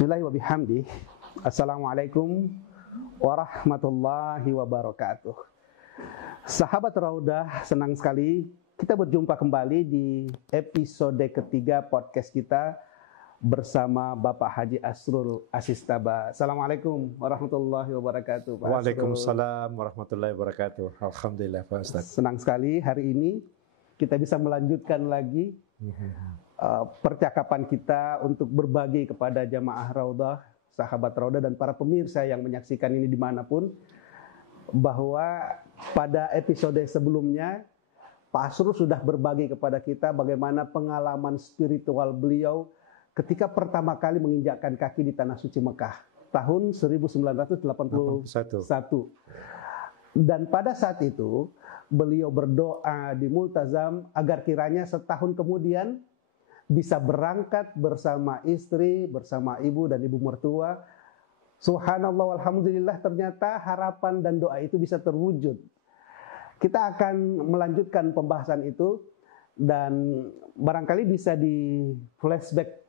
Bismillahirrahmanirrahim wa bihamdih. Assalamualaikum warahmatullahi wabarakatuh. Sahabat Raudah, senang sekali kita berjumpa kembali di episode ketiga podcast kita bersama Bapak Haji Asrul Asistaba. Assalamualaikum warahmatullahi wabarakatuh, Pak Waalaikumsalam warahmatullahi wabarakatuh. Alhamdulillah, Pak Ustaz. Senang sekali hari ini kita bisa melanjutkan lagi percakapan kita untuk berbagi kepada jamaah Raudah, sahabat Raudah dan para pemirsa yang menyaksikan ini dimanapun, bahwa pada episode sebelumnya Pak Asrul sudah berbagi kepada kita bagaimana pengalaman spiritual beliau ketika pertama kali menginjakkan kaki di Tanah Suci Mekah tahun 1981. Dan pada saat itu beliau berdoa di Multazam agar kiranya setahun kemudian bisa berangkat bersama istri, bersama ibu dan ibu mertua. Subhanallah, alhamdulillah, ternyata harapan dan doa itu bisa terwujud. Kita akan melanjutkan pembahasan itu dan barangkali bisa di flashback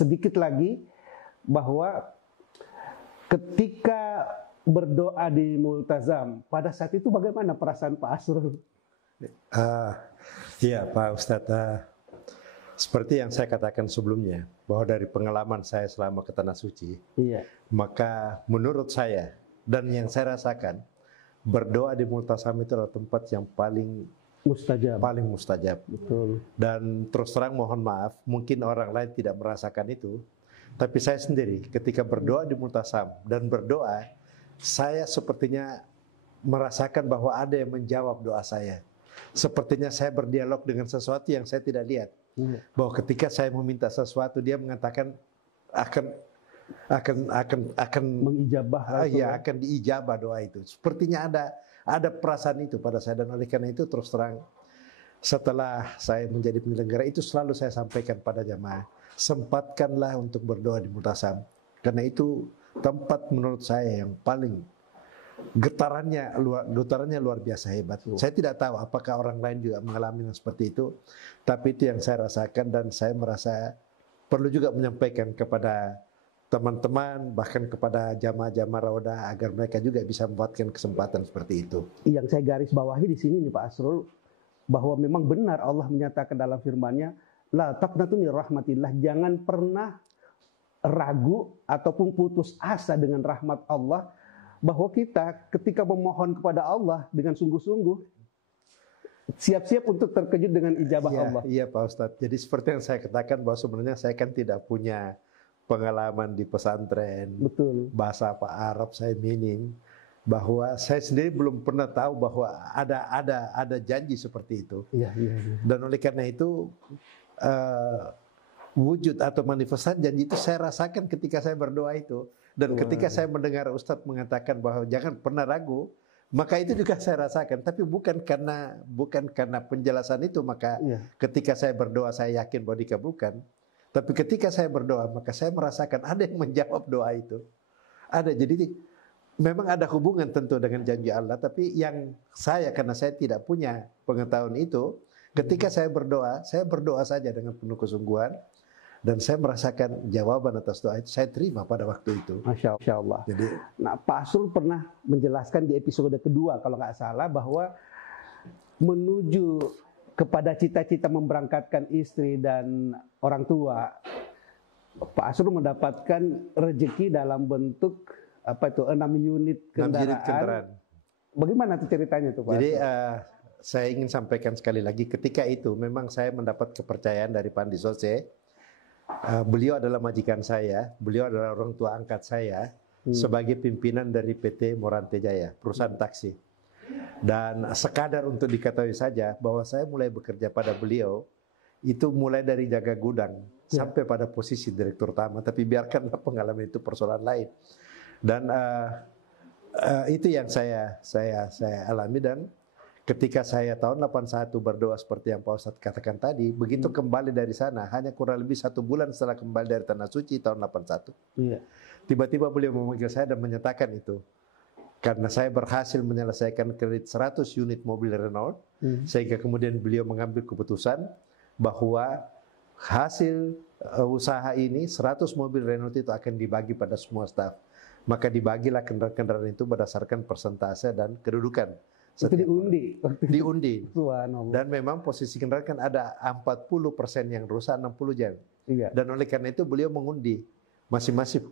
sedikit lagi bahwa ketika berdoa di Multazam, pada saat itu bagaimana perasaan Pak Asrul? Iya Pak Ustadz, seperti yang saya katakan sebelumnya, bahwa dari pengalaman saya selama ke Tanah Suci, maka menurut saya dan yang saya rasakan, berdoa di Multazam itu adalah tempat yang paling mustajab. Betul. Dan terus terang mohon maaf, mungkin orang lain tidak merasakan itu, tapi saya sendiri ketika berdoa di Multazam dan berdoa, saya sepertinya merasakan bahwa ada yang menjawab doa saya. Sepertinya saya berdialog dengan sesuatu yang saya tidak lihat. Bahwa ketika saya meminta sesuatu, dia mengatakan akan mengijabah, akan diijabah doa itu. Sepertinya ada perasaan itu pada saya, dan oleh karena itu terus terang setelah saya menjadi penyelenggara itu selalu saya sampaikan pada jamaah, sempatkanlah untuk berdoa di Multazam, karena itu tempat menurut saya yang paling getarannya luar biasa hebat. Saya tidak tahu apakah orang lain juga mengalami yang seperti itu, tapi itu yang saya rasakan, dan saya merasa perlu juga menyampaikan kepada teman-teman, bahkan kepada jamaah-jamaah Raudah agar mereka juga bisa mendapatkan kesempatan seperti itu. Yang saya garis bawahi di sini nih Pak Asrul, bahwa memang benar Allah menyatakan dalam firman-Nya, la taqnatu min rahmatillah, jangan pernah ragu ataupun putus asa dengan rahmat Allah, bahwa kita ketika memohon kepada Allah dengan sungguh-sungguh siap-siap untuk terkejut dengan ijabah Allah. Iya Pak Ustadz. Jadi seperti yang saya katakan bahwa sebenarnya saya kan tidak punya pengalaman di pesantren. Betul. Bahasa Pak Arab saya minim, bahwa saya sendiri belum pernah tahu bahwa ada janji seperti itu. Iya. Dan oleh karena itu wujud atau manifestasi janji itu saya rasakan ketika saya berdoa itu. Dan ketika saya mendengar Ustadz mengatakan bahwa jangan pernah ragu, maka itu juga saya rasakan. Tapi bukan karena penjelasan itu, maka ketika saya berdoa saya yakin bahwa dikabulkan. Tapi ketika saya berdoa, maka saya merasakan ada yang menjawab doa itu. Ada, jadi memang ada hubungan tentu dengan janji Allah. Tapi yang karena saya tidak punya pengetahuan itu, ketika saya berdoa saja dengan penuh kesungguhan. Dan saya merasakan jawaban atas doa itu saya terima pada waktu itu. Masya Allah. Jadi, Pak Asrul pernah menjelaskan di episode kedua kalau nggak salah, bahwa menuju kepada cita-cita memberangkatkan istri dan orang tua, Pak Asrul mendapatkan rezeki dalam bentuk 6 unit kendaraan. Bagaimana tuh ceritanya tuh Pak? Jadi saya ingin sampaikan sekali lagi, ketika itu memang saya mendapat kepercayaan dari Pandi Sose. Beliau adalah majikan saya, beliau adalah orang tua angkat saya sebagai pimpinan dari PT Morante Jaya, perusahaan taksi. Dan sekadar untuk diketahui saja bahwa saya mulai bekerja pada beliau itu mulai dari jaga gudang sampai pada posisi direktur utama. Tapi biarkanlah pengalaman itu persoalan lain. Dan itu yang saya alami. Dan ketika saya tahun 81 berdoa seperti yang Pak Ustadz katakan tadi, begitu kembali dari sana, hanya kurang lebih 1 bulan setelah kembali dari Tanah Suci tahun 81, tiba-tiba beliau memanggil saya dan menyatakan itu. Karena saya berhasil menyelesaikan kredit 100 unit mobil Renault, sehingga kemudian beliau mengambil keputusan bahwa hasil usaha ini 100 mobil Renault itu akan dibagi pada semua staf. Maka dibagilah kendaraan-kendaraan itu berdasarkan persentase dan kedudukan. Itu diundi. Diundi. Dan memang posisi kendaraan kan ada 40% yang rusak, 60 yang. Iya. Dan oleh karena itu beliau mengundi masing-masing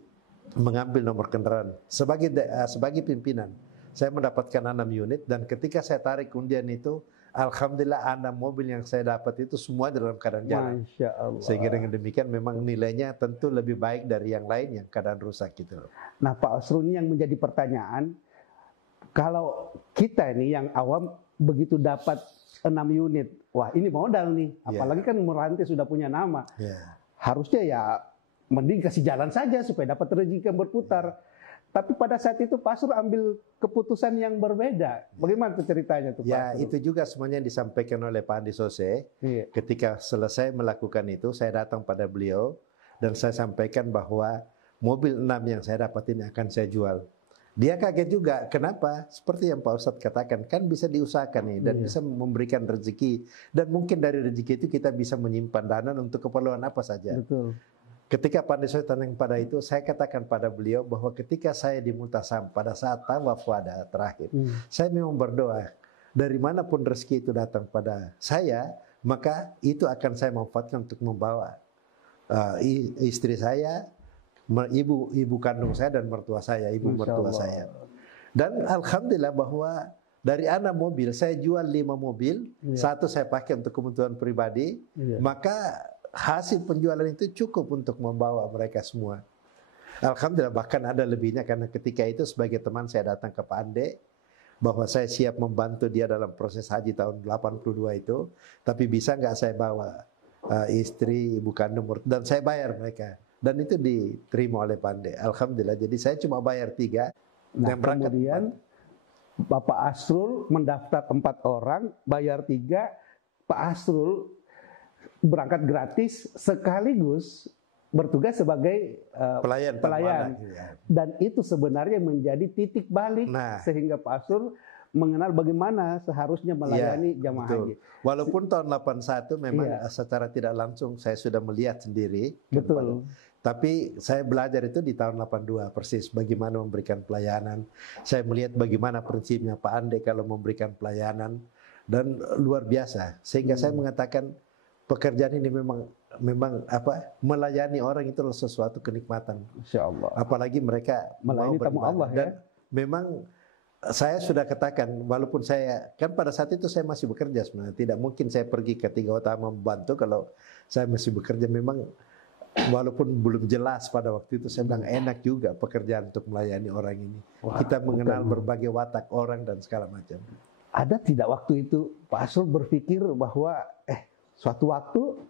mengambil nomor kendaraan. Sebagai pimpinan, saya mendapatkan 6 unit dan ketika saya tarik undian itu, alhamdulillah 6 mobil yang saya dapat itu semua dalam keadaan jalan. Masya Allah. Sehingga dengan demikian memang nilainya tentu lebih baik dari yang lain yang keadaan rusak gitu. Nah Pak Asrul, ini yang menjadi pertanyaan, kalau kita ini yang awam begitu dapat 6 unit, wah ini modal nih, apalagi kan Meranti sudah punya nama. Harusnya ya mending kasih jalan saja supaya dapat rezeki yang berputar. Tapi pada saat itu Pak Asrul ambil keputusan yang berbeda. Bagaimana tuh ceritanya tuh Pak Asrul? Itu juga semuanya disampaikan oleh Pak Andi Sose. Ketika selesai melakukan itu, saya datang pada beliau dan saya sampaikan bahwa mobil 6 yang saya dapat ini akan saya jual. Dia kaget juga, kenapa? Seperti yang Pak Ustadz katakan, kan bisa diusahakan nih dan bisa memberikan rezeki. Dan mungkin dari rezeki itu kita bisa menyimpan dana untuk keperluan apa saja. Betul. Ketika Pak Andi Sose tanya pada itu, saya katakan pada beliau bahwa ketika saya di Multazam pada saat tawaf wada terakhir, saya memang berdoa, dari manapun rezeki itu datang pada saya, maka itu akan saya manfaatkan untuk membawa istri saya, ibu kandung saya dan mertua saya, ibu mertua saya. Dan alhamdulillah bahwa dari 6 mobil saya jual 5 mobil, 1 saya pakai untuk kebutuhan pribadi, maka hasil penjualan itu cukup untuk membawa mereka semua. Alhamdulillah bahkan ada lebihnya karena ketika itu sebagai teman saya datang ke Pak Ande bahwa saya siap membantu dia dalam proses haji tahun 82 itu, tapi bisa nggak saya bawa istri, ibu kandung, dan saya bayar mereka. Dan itu diterima oleh Pande. Alhamdulillah. Jadi saya cuma bayar 3. Nah, kemudian 4. Bapak Asrul mendaftar 4 orang, bayar 3. Pak Asrul berangkat gratis sekaligus bertugas sebagai pelayan. Dan itu sebenarnya menjadi titik balik sehingga Pak Asrul mengenal bagaimana seharusnya melayani jamaah haji. Walaupun tahun 81 memang secara tidak langsung saya sudah melihat sendiri. Betul. Tapi saya belajar itu di tahun 82 persis bagaimana memberikan pelayanan. Saya melihat bagaimana prinsipnya Pak Ande kalau memberikan pelayanan dan luar biasa. Sehingga saya mengatakan pekerjaan ini memang melayani orang itu adalah sesuatu kenikmatan. Insya Allah. Apalagi mereka melayani tamu Allah dan memang saya sudah katakan, walaupun saya kan pada saat itu saya masih bekerja sebenarnya, tidak mungkin saya pergi ke Tiga Utama membantu kalau saya masih bekerja. Memang walaupun belum jelas pada waktu itu, saya bilang enak juga pekerjaan untuk melayani orang ini. Kita mengenal berbagai watak orang dan segala macam. Ada tidak waktu itu Pak Asrul berpikir bahwa suatu waktu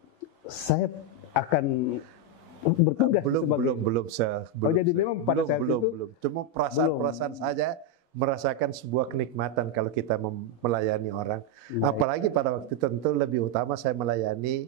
saya akan bertugas belum. Jadi memang pada saat itu belum. Cuma perasaan saja. Merasakan sebuah kenikmatan kalau kita melayani orang. Apalagi pada waktu itu tentu lebih utama saya melayani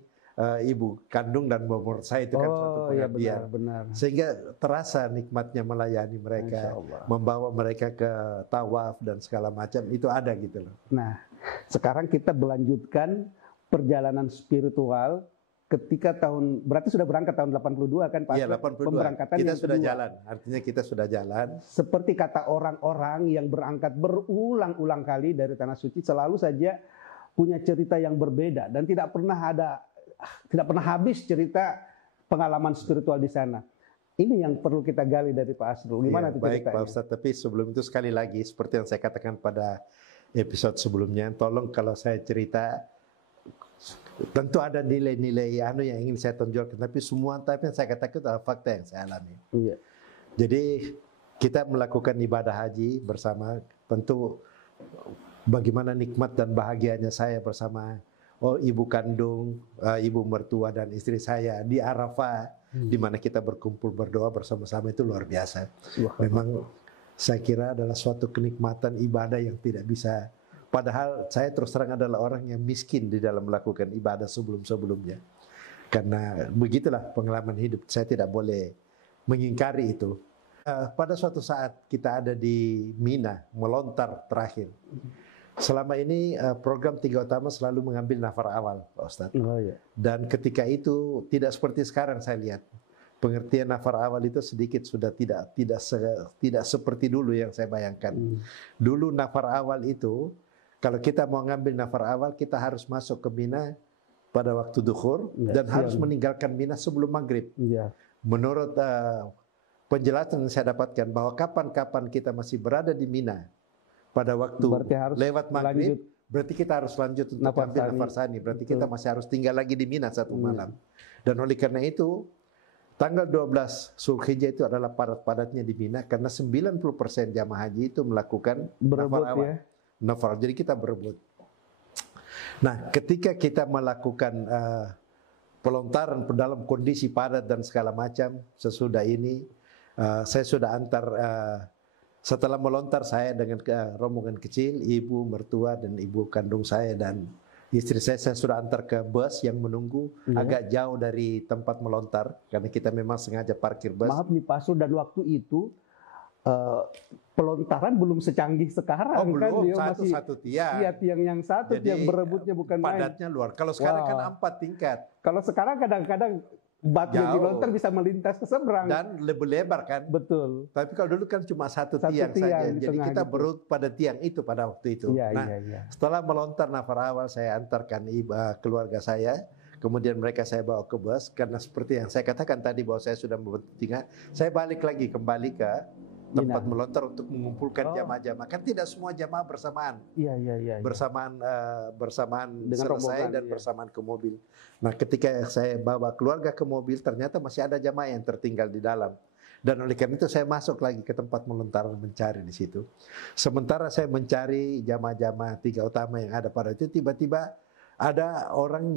ibu kandung dan menurut saya itu kan suatu pengabdian. Benar. Sehingga terasa nikmatnya melayani mereka, membawa mereka ke tawaf dan segala macam itu ada gitu loh. Nah, sekarang kita melanjutkan perjalanan spiritual ketika berarti sudah berangkat tahun 82 kan Pak? Iya, 82. Pemberangkatan kita yang sudah kedua. jalan, artinya kita sudah jalan. Seperti kata orang-orang yang berangkat berulang-ulang kali dari Tanah Suci selalu saja punya cerita yang berbeda dan tidak pernah habis cerita pengalaman spiritual di sana. Ini yang perlu kita gali dari Pak Asrul. Gimana itu ceritanya? Baik Pak Ustadz, tapi sebelum itu sekali lagi seperti yang saya katakan pada episode sebelumnya, tolong kalau saya cerita tentu ada nilai-nilai yang ingin saya tonjolkan, tapi semua yang saya katakan adalah fakta yang saya alami. Jadi kita melakukan ibadah haji bersama, tentu bagaimana nikmat dan bahagianya saya bersama ibu kandung, ibu mertua dan istri saya di Arafah, di mana kita berkumpul berdoa bersama-sama itu luar biasa. Memang saya kira adalah suatu kenikmatan ibadah yang tidak bisa. Padahal saya terus terang adalah orang yang miskin di dalam melakukan ibadah sebelum-sebelumnya. Karena begitulah pengalaman hidup, saya tidak boleh mengingkari itu. Pada suatu saat kita ada di Mina, melontar terakhir. Selama ini program Tiga Utama selalu mengambil nafar awal, Pak Ustadz. Oh, ya. Dan ketika itu tidak seperti sekarang saya lihat. Pengertian nafar awal itu sedikit sudah tidak seperti dulu yang saya bayangkan. Dulu nafar awal itu, kalau kita mau ngambil nafar awal, kita harus masuk ke Mina pada waktu duhur dan harus meninggalkan Mina sebelum maghrib. Ya. Menurut penjelasan yang saya dapatkan bahwa kapan-kapan kita masih berada di Mina pada waktu lewat maghrib, berarti kita harus lanjut untuk ambil nafar sani. Berarti kita masih harus tinggal lagi di Mina satu malam. Dan oleh karena itu, tanggal 12 Zulhijjah itu adalah padat-padatnya di Mina karena 90% jamaah haji itu melakukan berebut nafar awal. Ya. Nafar, jadi kita berebut. Nah, ketika kita melakukan pelontaran dalam kondisi padat dan segala macam, sesudah ini saya sudah antar, setelah melontar saya dengan rombongan kecil, ibu mertua dan ibu kandung saya dan istri saya sudah antar ke bus yang menunggu agak jauh dari tempat melontar karena kita memang sengaja parkir bus. Maaf nih Pak Sur, dan waktu itu pelontaran belum secanggih sekarang. Belum, kan dia satu tiang. Iya, tiang yang satu. Jadi, tiang berebutnya bukan main. Padatnya luar. Kalau sekarang kan 4 tingkat. Kalau sekarang kadang-kadang batu yang dilontar bisa melintas ke seberang. Dan lebih lebar kan. Betul. Tapi kalau dulu kan cuma satu tiang saja. Jadi kita berut pada tiang itu pada waktu itu. Iya, nah, iya. Setelah melontar nafar awal, saya antarkan keluarga saya. Kemudian mereka saya bawa ke bus. Karena seperti yang saya katakan tadi bahwa saya sudah membentuk tingkat. Saya balik lagi kembali ke tempat melontar untuk mengumpulkan jamaah-jamaah. Kan tidak semua jamaah bersamaan. Iya. Bersamaan dengan selesai dan bersamaan ke mobil. Nah, ketika saya bawa keluarga ke mobil, ternyata masih ada jamaah yang tertinggal di dalam. Dan oleh karena itu saya masuk lagi ke tempat melontaran mencari di situ. Sementara saya mencari jamaah-jamaah Tiga Utama yang ada pada itu, tiba-tiba ada orang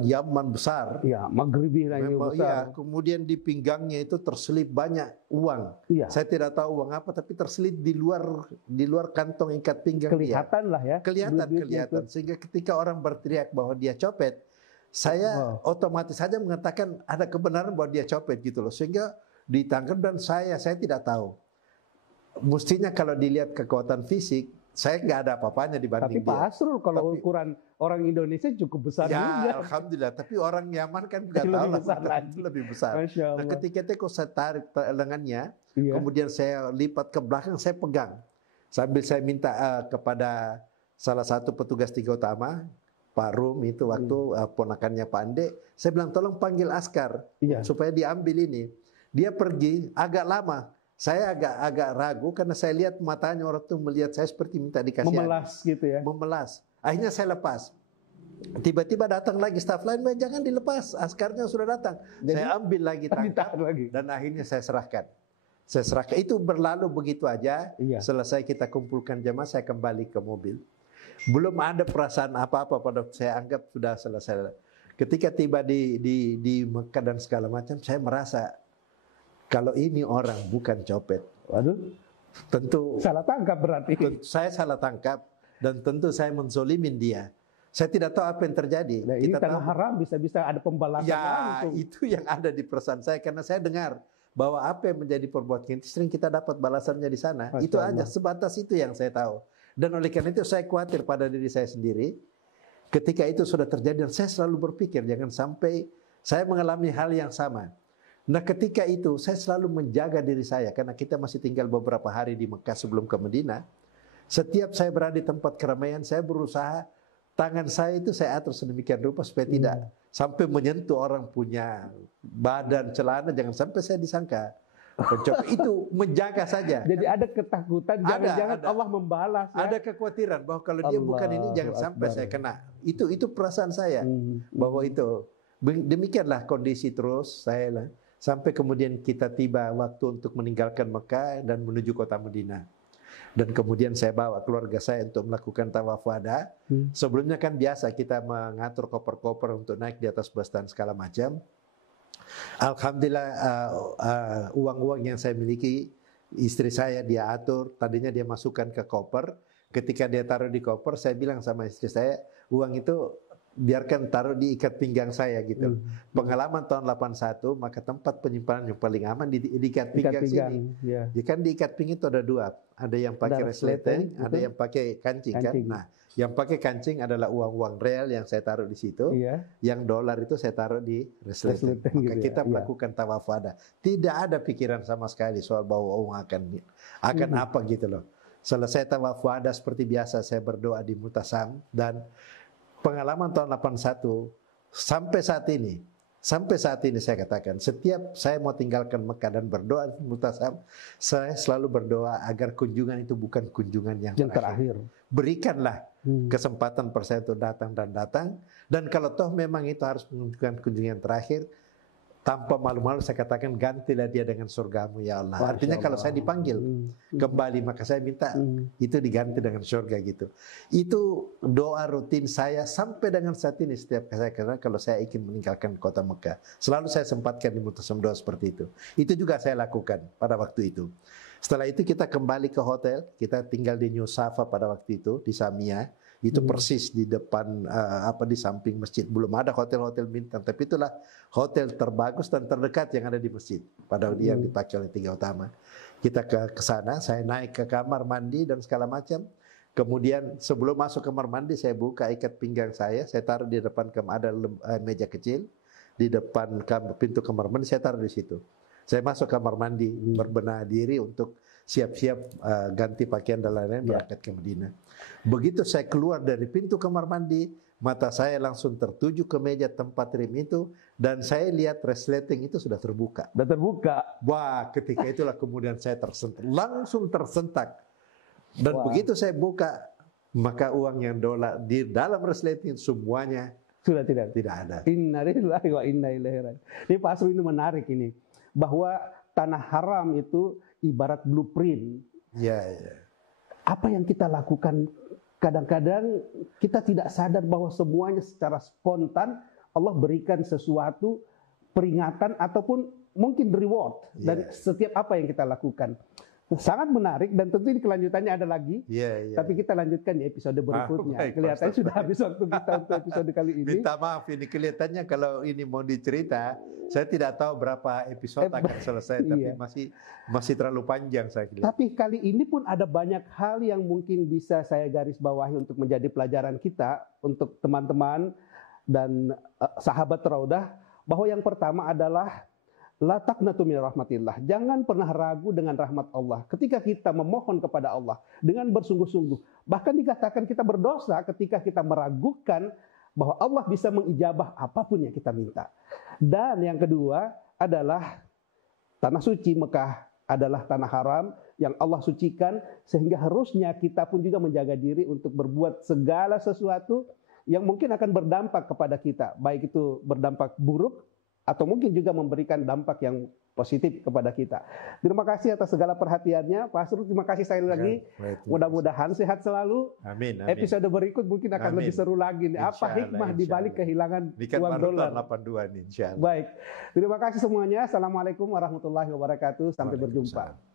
Yaman besar. Iya, Maghribi yang besar. Iya, kemudian di pinggangnya itu terselip banyak uang. Iya. Saya tidak tahu uang apa, tapi terselip di luar kantong ikat pinggang kelihatan dia. Lah ya. Kelihatan. Sehingga ketika orang berteriak bahwa dia copet, saya otomatis saja mengatakan ada kebenaran bahwa dia copet gitu loh. Sehingga ditangkap dan saya tidak tahu. Mestinya kalau dilihat kekuatan fisik, saya nggak ada apa-apanya dibanding dia. Tapi Pak Asrul, kalau ukuran orang Indonesia cukup besar juga. Ya, alhamdulillah. Tapi orang Yaman kan nggak tahu lah, lebih besar. Nah, ketika itu saya tarik lengannya, kemudian saya lipat ke belakang, saya pegang. Sambil saya minta kepada salah satu petugas Tiga Utama, Pak Rum itu waktu ponakannya Pak Ande, saya bilang tolong panggil askar supaya diambil ini. Dia pergi agak lama. Saya agak ragu karena saya lihat matanya orang itu melihat saya seperti minta dikasih memelas gitu ya. Memelas. Akhirnya saya lepas. Tiba-tiba datang lagi staf lain, jangan dilepas, askarnya sudah datang. Jadi, saya ambil lagi tangkap dan akhirnya saya serahkan. Itu berlalu begitu aja. Selesai kita kumpulkan jamaah, saya kembali ke mobil. Belum ada perasaan apa-apa pada saya anggap sudah selesai. Ketika tiba di Mekah dan segala macam, saya merasa kalau ini orang bukan copet, waduh, tentu salah tangkap berarti. Saya salah tangkap dan tentu saya menzolimin dia. Saya tidak tahu apa yang terjadi. Nah, ini tanah haram bisa ada pembalasan langsung. Itu yang ada di perasaan saya karena saya dengar bahwa apa yang menjadi perbuatan itu sering kita dapat balasannya di sana. Itu aja, sebatas itu yang saya tahu. Dan oleh karena itu saya khawatir pada diri saya sendiri. Ketika itu sudah terjadi, dan saya selalu berpikir jangan sampai saya mengalami hal yang sama. Nah, ketika itu saya selalu menjaga diri saya karena kita masih tinggal beberapa hari di Mekah sebelum ke Madinah. Setiap saya berada di tempat keramaian, saya berusaha tangan saya itu saya atur sedemikian rupa supaya tidak sampai menyentuh orang punya badan, celana, jangan sampai saya disangka pencopet. Itu menjaga saja. Jadi ada ketakutan, jangan-jangan Allah membalas. Ya? Ada kekhawatiran bahwa kalau dia bukan ini jangan sampai saya kena. Itu perasaan saya bahwa itu. Demikianlah kondisi terus saya sampai kemudian kita tiba waktu untuk meninggalkan Mekah dan menuju kota Madinah. Dan kemudian saya bawa keluarga saya untuk melakukan tawaf wada. Sebelumnya kan biasa kita mengatur koper-koper untuk naik di atas bus dan segala macam. Alhamdulillah uang-uang yang saya miliki, istri saya dia atur, tadinya dia masukkan ke koper. Ketika dia taruh di koper, saya bilang sama istri saya, uang itu biarkan taruh di ikat pinggang saya gitu. Pengalaman tahun 81, maka tempat penyimpanan yang paling aman di ikat pinggang sini. Ya. Ya kan di ikat pinggang itu ada dua, ada yang pakai resleting, ada yang pakai kancing kan. Nah, yang pakai kancing adalah uang-uang real yang saya taruh di situ. Yang dolar itu saya taruh di resleting. Maka gitu kita melakukan tawafada. Tidak ada pikiran sama sekali soal bahwa uang akan apa gitu loh. Selesai tawafada seperti biasa saya berdoa di Multazam, dan pengalaman tahun 81 sampai saat ini saya katakan, setiap saya mau tinggalkan Mekah dan berdoa di Multazam, saya selalu berdoa agar kunjungan itu bukan kunjungan yang terakhir. Berikanlah kesempatan saya untuk datang, dan kalau toh memang itu harus menunjukkan kunjungan terakhir, tanpa malu-malu saya katakan, gantilah dia dengan surgamu ya Allah. Artinya kalau saya dipanggil kembali, maka saya minta itu diganti dengan surga gitu. Itu doa rutin saya sampai dengan saat ini setiap saya, karena kalau saya ingin meninggalkan kota Mekah, selalu saya sempatkan di Multazam doa seperti itu. Itu juga saya lakukan pada waktu itu. Setelah itu kita kembali ke hotel, kita tinggal di New Safa pada waktu itu, di Samia. Itu persis di depan di samping masjid. Belum ada hotel-hotel bintang, tapi itulah hotel terbagus dan terdekat yang ada di masjid pada yang dipakai oleh tiga utama. Kita ke sana, saya naik ke kamar mandi dan segala macam. Kemudian sebelum masuk kamar mandi, saya buka ikat pinggang saya taruh di depan kamar, ada meja kecil di depan pintu kamar mandi, saya taruh di situ. Saya masuk kamar mandi, berbenah diri untuk siap-siap ganti pakaian dan lain-lain, berangkat ke Madinah. Begitu saya keluar dari pintu kamar mandi, mata saya langsung tertuju ke meja tempat rim itu, dan saya lihat resleting itu sudah terbuka. Sudah terbuka. Wah, ketika itulah kemudian saya langsung tersentak. Dan begitu saya buka, maka uang yang dolar di dalam resleting semuanya sudah tidak ada. Inna lillahi wa inna ilaihi raji'un. Ini Pak Asrul, ini menarik ini, bahwa tanah haram itu ibarat blueprint. Ya. Apa yang kita lakukan, kadang-kadang kita tidak sadar bahwa semuanya secara spontan Allah berikan sesuatu peringatan ataupun mungkin reward dari setiap apa yang kita lakukan. Sangat menarik, dan tentu ini kelanjutannya ada lagi. Tapi kita lanjutkan di episode berikutnya. Kelihatannya sudah habis waktu kita untuk episode kali ini. Minta maaf, ini kelihatannya kalau ini mau dicerita, saya tidak tahu berapa episode akan selesai, tapi masih terlalu panjang saya kira. Tapi kali ini pun ada banyak hal yang mungkin bisa saya garis bawahi untuk menjadi pelajaran kita, untuk teman-teman dan sahabat Raudah, bahwa yang pertama adalah la taqnatu min rahmatillah. Jangan pernah ragu dengan rahmat Allah. Ketika kita memohon kepada Allah dengan bersungguh-sungguh, bahkan dikatakan kita berdosa ketika kita meragukan bahwa Allah bisa mengijabah apapun yang kita minta. Dan yang kedua adalah tanah suci Mekah adalah tanah haram yang Allah sucikan, sehingga harusnya kita pun juga menjaga diri untuk berbuat segala sesuatu yang mungkin akan berdampak kepada kita, baik itu berdampak buruk atau mungkin juga memberikan dampak yang positif kepada kita. Terima kasih atas segala perhatiannya, Pak Asrul. Terima kasih sekali lagi. Mudah-mudahan sehat selalu. Amin. Episode berikut mungkin akan lebih seru lagi. Apa hikmah di balik kehilangan uang dolar? 82 nih, insyaallah. Baik. Terima kasih semuanya. Assalamualaikum warahmatullahi wabarakatuh. Sampai berjumpa.